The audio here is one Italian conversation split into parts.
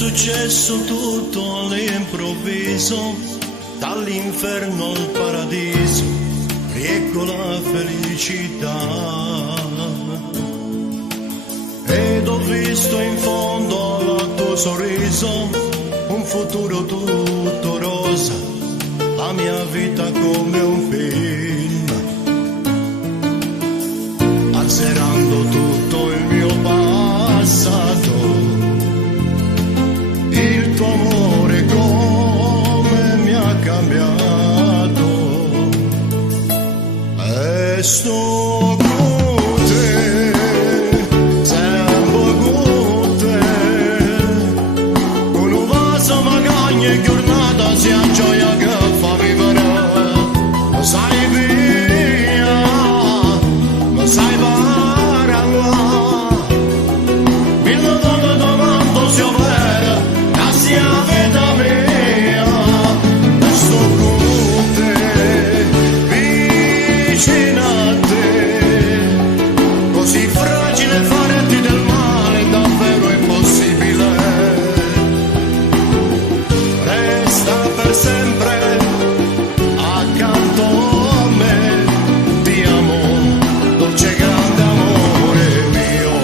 successo tutto all'improvviso, dall'inferno al paradiso, riecco la felicità. Ed ho visto in fondo al tuo sorriso un futuro tutto rosa, la mia vita come un film, azzerando tutto il mio passato. Il tuo amore come mi ha cambiato, e sto con te, sempre con te, con un vaso magagno e giornata sia gioia che fa vivere. Lo sai via, lo sai parlare, mille volte domando se vera, sia vita mia, sto con te, vicino a te, così fragile farti del male, davvero impossibile. Resta per sempre accanto a me, ti amo, dolce grande amore mio.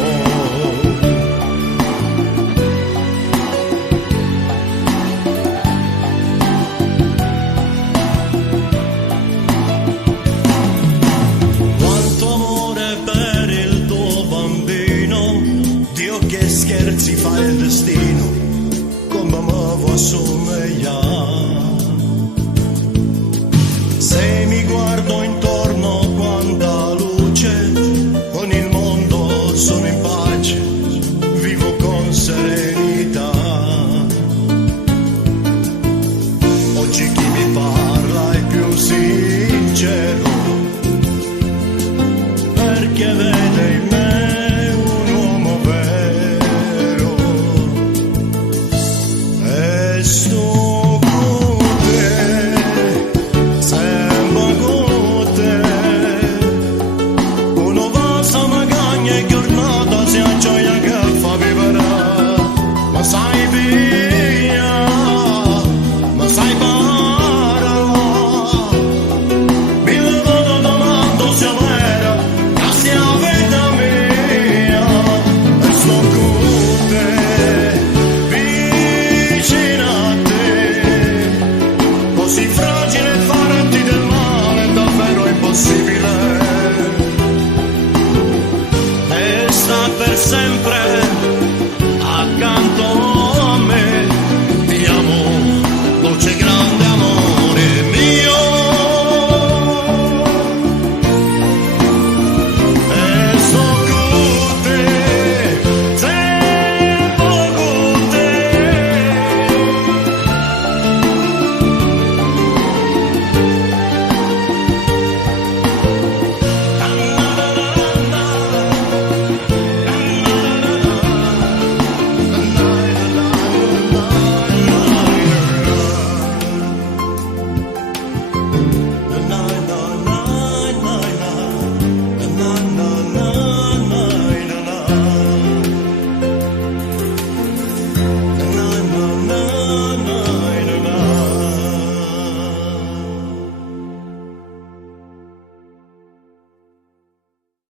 Quanto amore per il tuo bambino, Dio che scherzi fa il destino, come mi vuoi assomigliare. Se mi guardo intorno quanta luce, con il mondo sono in pace, vivo con serenità. Oggi chi mi parla è più sincero, perché vede in me un uomo vero, e sto